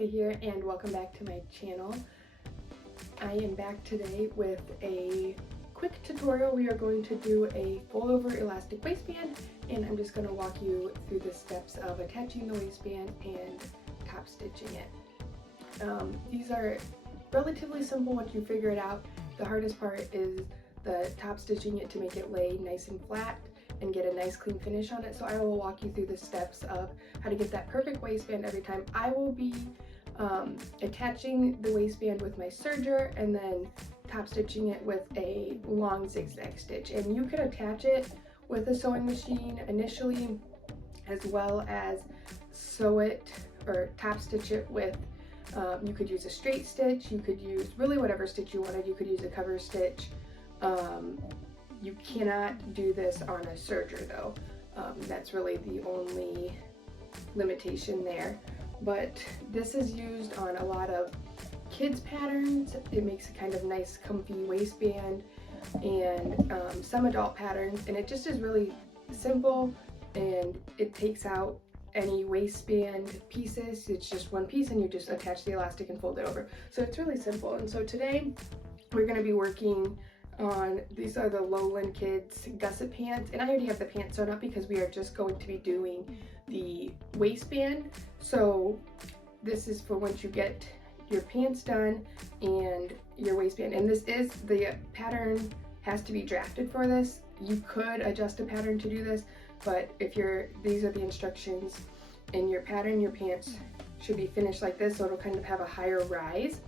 Rebecca here, and welcome back to my channel. I am back today with a quick tutorial. We are going to do a fold over elastic waistband, and I'm just going to walk you through the steps of attaching the waistband and top stitching it. These are relatively simple once you figure it out. The hardest part is the top stitching it to make it lay nice and flat and get a nice clean finish on it. So I will walk you through the steps of how to get that perfect waistband every time. I will be attaching the waistband with my serger and then top stitching it with a long zigzag stitch. And you could attach it with a sewing machine initially, as well as sew it or top stitch it with, you could use a straight stitch, you could use really whatever stitch you wanted, you could use a cover stitch. You cannot do this on a serger though. That's really the only limitation there. But this is used on a lot of kids patterns. It makes a kind of nice comfy waistband, and some adult patterns, and it just is really simple, and it takes out any waistband pieces. It's just one piece and you just attach the elastic and fold it over. So it's really simple. And so today we're going to be working on, these are the Lowland Kids Gusset Pants, and I already have the pants sewn up because we are just going to be doing the waistband. So this is for once you get your pants done and your waistband. And this is, the pattern has to be drafted for this. You could adjust a pattern to do this, but if these are the instructions in your pattern, your pants should be finished like this, so it'll kind of have a higher rise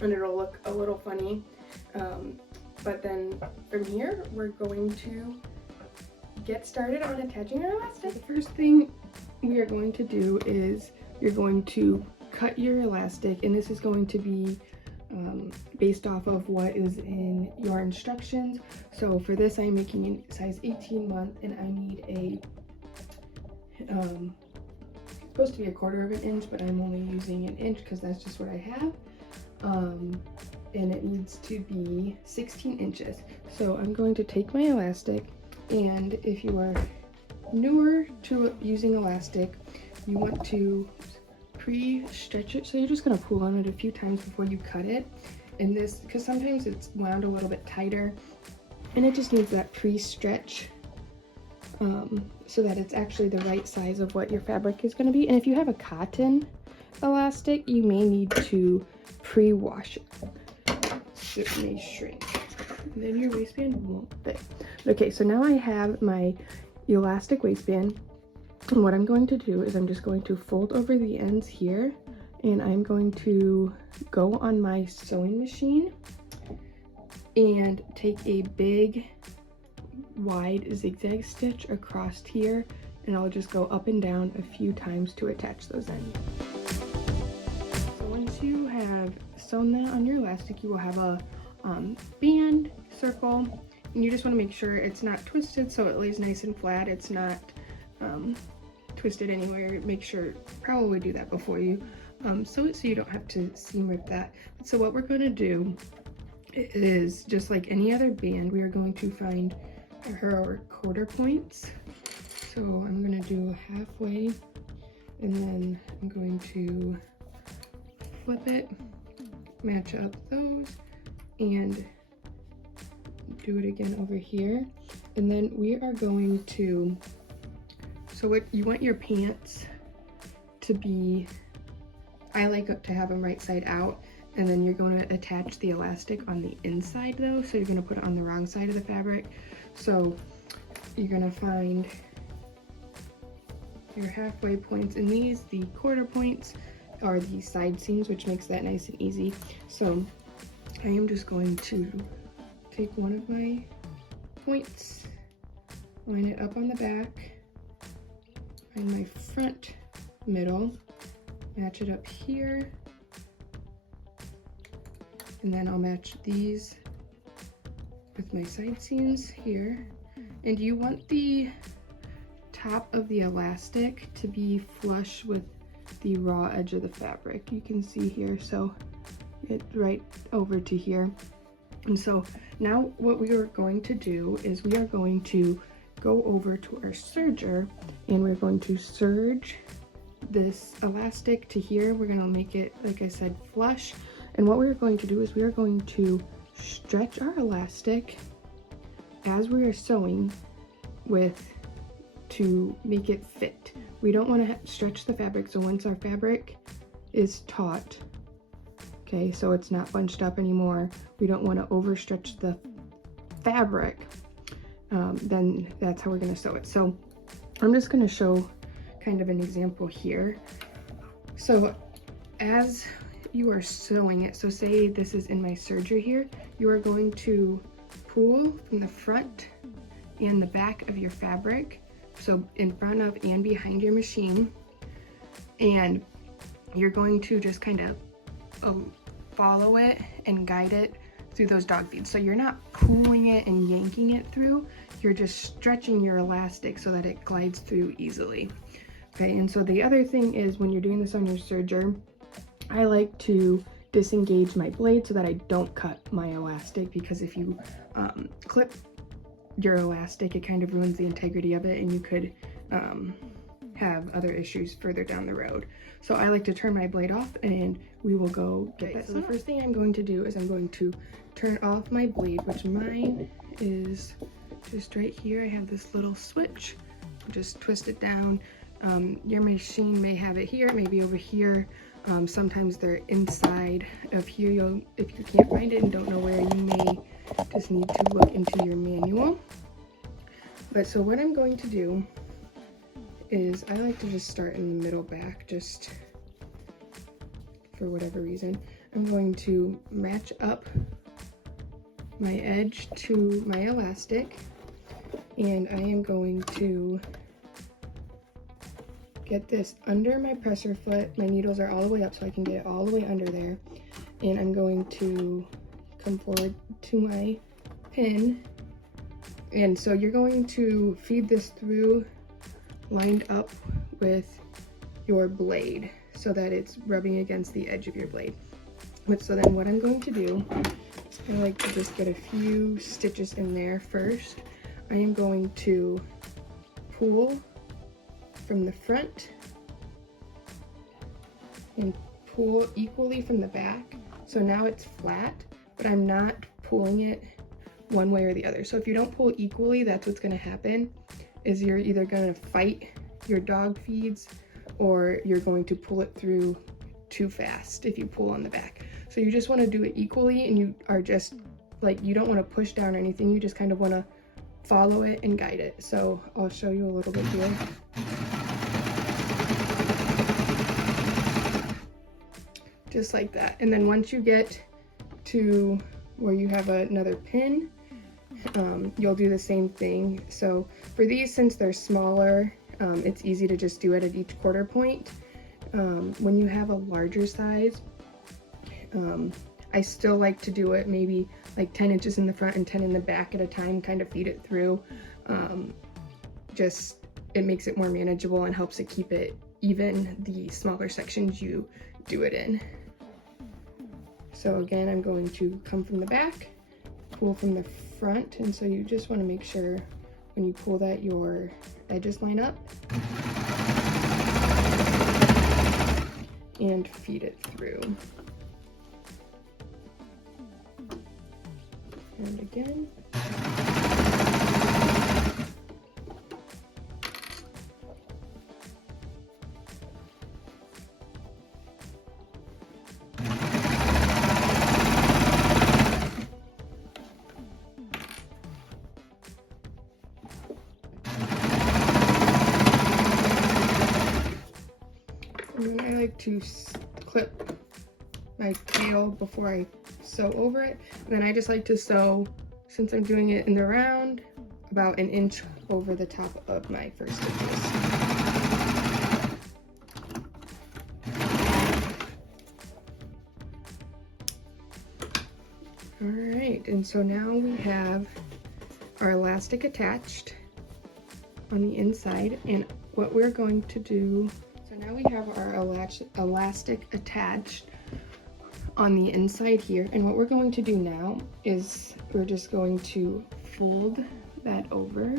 and it'll look a little funny. But then from here, we're going to get started on attaching our elastic. The first thing we are going to do is you're going to cut your elastic, and this is going to be based off of what is in your instructions. So for this, I'm making a size 18 month, and I need a, supposed to be 1/4 of an inch, but I'm only using an inch because that's just what I have. And it needs to be 16 inches. So I'm going to take my elastic, and if you are newer to using elastic, you want to pre-stretch it. So you're just gonna pull on it a few times before you cut it. And this, because sometimes it's wound a little bit tighter, and it just needs that pre-stretch so that it's actually the right size of what your fabric is gonna be. And if you have a cotton elastic, you may need to pre-wash it. It may shrink, and then your waistband won't fit. Okay, so now I have my elastic waistband, and what I'm going to do is I'm just going to fold over the ends here, and I'm going to go on my sewing machine and take a big wide zigzag stitch across here, and I'll just go up and down a few times to attach those ends. So once you have sewn that on your elastic, you will have a band circle, and you just want to make sure it's not twisted so it lays nice and flat. It's not twisted anywhere. Make sure, probably do that before you sew it so you don't have to seam rip that. So what we're going to do is, just like any other band, we are going to find her 1/4 points. So I'm going to do halfway, and then I'm going to flip it, match up those, and do it again over here. And then we are going to, so what you want your pants to be, I like to have them right side out, and then you're going to attach the elastic on the inside though, so you're going to put it on the wrong side of the fabric. So you're going to find your halfway points, and these, the 1/4 points, are the side seams, which makes that nice and easy. So I am just going to take one of my points, line it up on the back, find my front middle, match it up here, and then I'll match these with my side seams here. And you want the top of the elastic to be flush with the raw edge of the fabric. You can see here, so it's right over to here. And so now what we are going to do is we are going to go over to our serger, and we're going to serge this elastic to here. We're gonna make it, like I said, flush. And what we're going to do is we are going to stretch our elastic as we are sewing to make it fit. We don't want to stretch the fabric, so once our fabric is taut, okay, so it's not bunched up anymore, we don't want to overstretch the fabric, then that's how we're going to sew it. So I'm just going to show kind of an example here. So as you are sewing it, so say this is in my serger here, you are going to pull from the front and the back of your fabric, so in front of and behind your machine, and you're going to just kind of follow it and guide it through those dog feeds. So you're not pulling it and yanking it through, you're just stretching your elastic so that it glides through easily. Okay, and so the other thing is when you're doing this on your serger, I like to disengage my blade so that I don't cut my elastic, because if you clip your elastic, it kind of ruins the integrity of it and you could have other issues further down the road. So I like to turn my blade off and we will go get that. So the first thing I'm going to do is I'm going to turn off my blade, which mine is just right here. I have this little switch, just twist it down. Your machine may have it here, maybe over here. Sometimes they're inside of here. If you can't find it and don't know where, you may just need to look into your manual. But so what I'm going to do is I like to just start in the middle back, just for whatever reason. I'm going to match up my edge to my elastic, and I am going to get this under my presser foot. My needles are all the way up so I can get it all the way under there, and I'm going to come forward to my pin. And so you're going to feed this through lined up with your blade so that it's rubbing against the edge of your blade. So then what I'm going to do, I like to just get a few stitches in there first. I am going to pull from the front and pull equally from the back. So now it's flat, but I'm not pulling it one way or the other. So if you don't pull equally, that's what's going to happen, is you're either going to fight your dog feeds or you're going to pull it through too fast if you pull on the back. So you just want to do it equally, and you are just like, you don't want to push down or anything, you just kind of want to follow it and guide it. So I'll show you a little bit here. Just like that. And then once you get to where you have another pin, you'll do the same thing. So for these, since they're smaller, it's easy to just do it at each quarter point. When you have a larger size, I still like to do it maybe like 10 inches in the front and 10 in the back at a time, kind of feed it through. Just, it makes it more manageable and helps it keep it even the smaller sections you do it in. So again, I'm going to come from the back, pull from the front, and so you just want to make sure when you pull that your edges line up, and feed it through. And again. And then I like to clip my tail before I sew over it. And then I just like to sew, since I'm doing it in the round, about an inch over the top of my first stitches. Alright, and so now we have our elastic attached on the inside, and what we're going to do, so now we have our elastic attached on the inside here, and what we're going to do now is we're just going to fold that over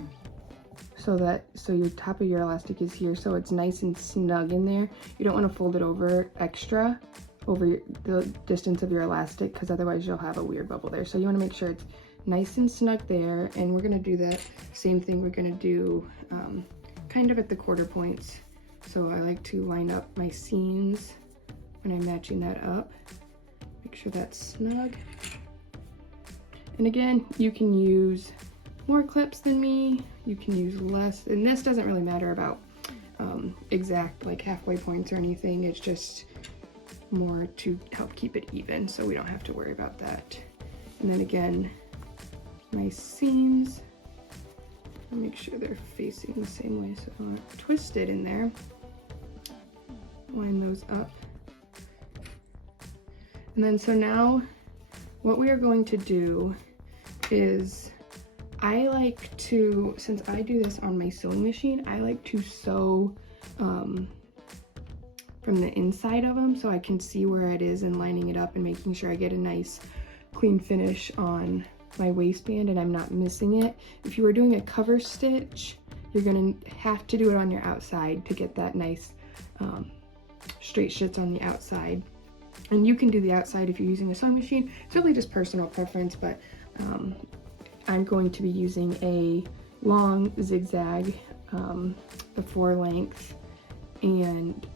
so your top of your elastic is here, so it's nice and snug in there. You don't want to fold it over extra over the distance of your elastic, because otherwise you'll have a weird bubble there. So you want to make sure it's nice and snug there, and we're going to do that same thing we're going to do kind of at the quarter points. So I like to line up my seams when I'm matching that up, make sure that's snug. And again, you can use more clips than me, you can use less, and this doesn't really matter about exact like halfway points or anything. It's just more to help keep it even, so we don't have to worry about that. And then again, my seams, I'll make sure they're facing the same way, so I'll twist it in there, line those up. And then so now what we are going to do is, I like to, since I do this on my sewing machine, I like to sew from the inside of them so I can see where it is and lining it up and making sure I get a nice clean finish on my waistband and I'm not missing it. If you are doing a cover stitch, you're gonna have to do it on your outside to get that nice straight stitch on the outside. And you can do the outside if you're using a sewing machine. It's really just personal preference, but I'm going to be using a long zigzag, the 4 length, and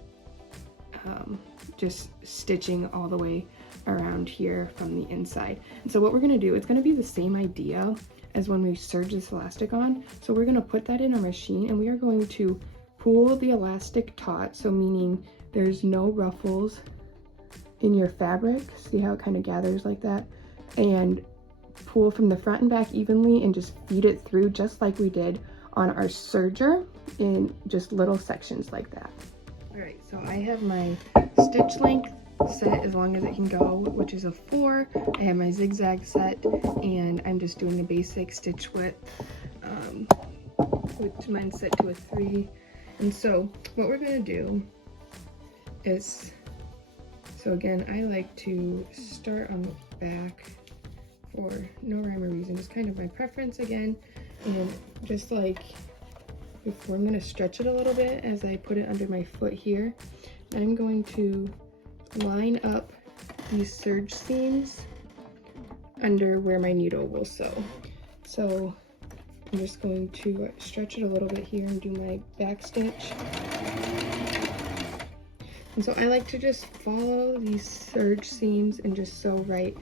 just stitching all the way around here from the inside. And so what we're going to do, it's going to be the same idea as when we serge this elastic on. So we're going to put that in our machine and we are going to pull the elastic taut, so meaning there's no ruffles in your fabric. See how it kind of gathers like that? And pull from the front and back evenly and just feed it through just like we did on our serger in just little sections like that. All right, so I have my stitch length set as long as it can go, which is a 4. I have my zigzag set, and I'm just doing a basic stitch width, which mine's set to a 3. And so what we're gonna do is, so again, I like to start on the back for no rhyme or reason, just kind of my preference again. And just like before, I'm gonna stretch it a little bit as I put it under my foot here. I'm going to line up these serge seams under where my needle will sew. So I'm just going to stretch it a little bit here and do my back stitch. And so I like to just follow these serge seams and just sew right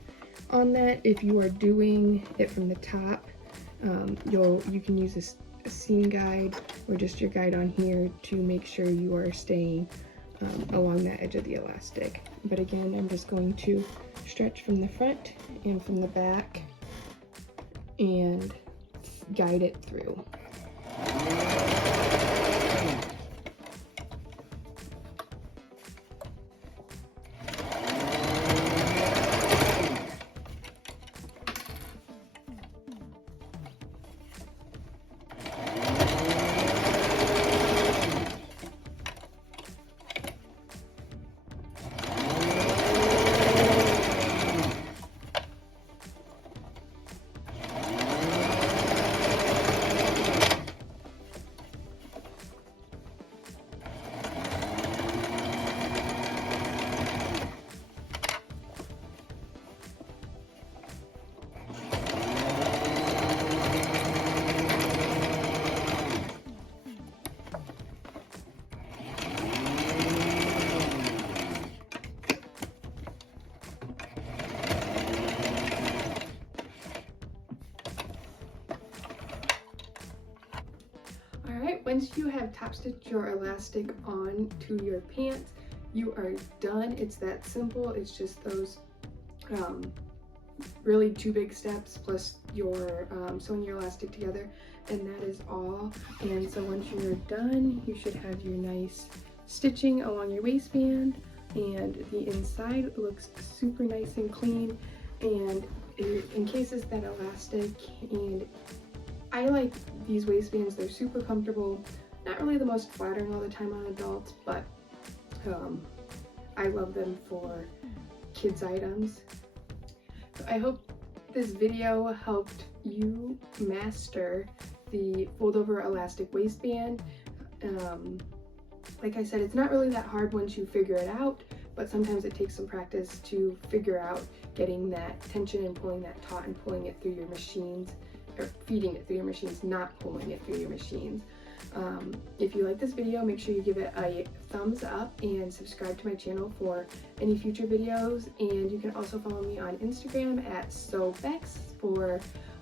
on that. If you are doing it from the top, you can use a seam guide or just your guide on here to make sure you are staying along that edge of the elastic. But again, I'm just going to stretch from the front and from the back and guide it through. Once you have top stitched your elastic on to your pants, you are done. It's that simple. It's just those really 2 big steps plus your sewing your elastic together, and that is all. And so once you're done, you should have your nice stitching along your waistband, and the inside looks super nice and clean and it encases that elastic. And I like these waistbands. They're super comfortable, not really the most flattering all the time on adults, but I love them for kids items. So I hope this video helped you master the fold over elastic waistband. Like I said, it's not really that hard once you figure it out, but sometimes it takes some practice to figure out getting that tension and pulling that taut and pulling it through your machines, or feeding it through your machines, not pulling it through your machines. If you like this video, make sure you give it a thumbs up and subscribe to my channel for any future videos. And you can also follow me on Instagram at sewbex for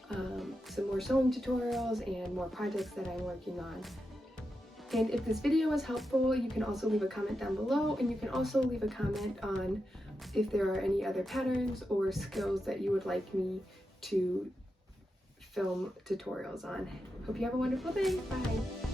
some more sewing tutorials and more projects that I'm working on. And if this video was helpful, you can also leave a comment down below, and you can also leave a comment on if there are any other patterns or skills that you would like me to film tutorials on. Hope you have a wonderful day. Bye!